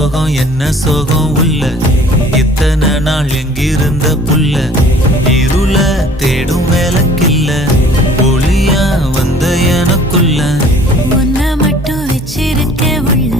சோகம் என்ன சோகம் உள்ள இத்தனை நாள் எங்கிருந்த புல்ல இருள தேடும் வேலைக்கில்ல ஒளியா வந்த எனக்குள்ள உன்னை மட்டும் வச்சிருக்க உள்ள